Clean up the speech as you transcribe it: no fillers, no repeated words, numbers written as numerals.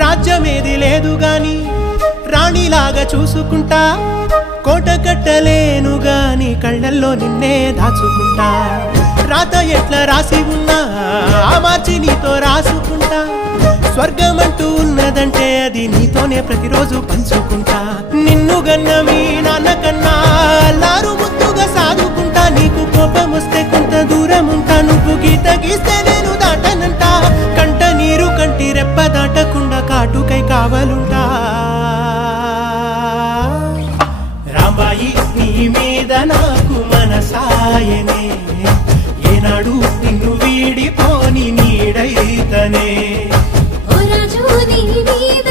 రాజ్యమేది లేదు గాని రాణిలాగా చూసుకుంటా కోట కట్టలేను గాని కళ్ళల్లో నిన్నే దాచుకుంటా రాత ఎట్లా రాసి ఉన్నా ఆ మార్చి నీతో రాసుకుంటా స్వర్గమంటూ ఉన్నదంటే అది నీతోనే ప్రతిరోజు పంచుకుంటా నిన్ను గన్న మీ నాన్న కన్నా అల్లారు ముద్దుగా సాదుకుంటా నీకు కోపం వస్తే కొంత దూరం ఉంటా నువ్వు గీత గీస్తే నేను దాటనంట కంట నీరు కంటి రెప్ప దాటకుండా కాటుకై కావలుంటా రాంబాయి నీ మీద నాకు మనసాయనే ఏనాడు నిన్ను వీడిపోని నీడైతనే ఓ రాజు నీ మీద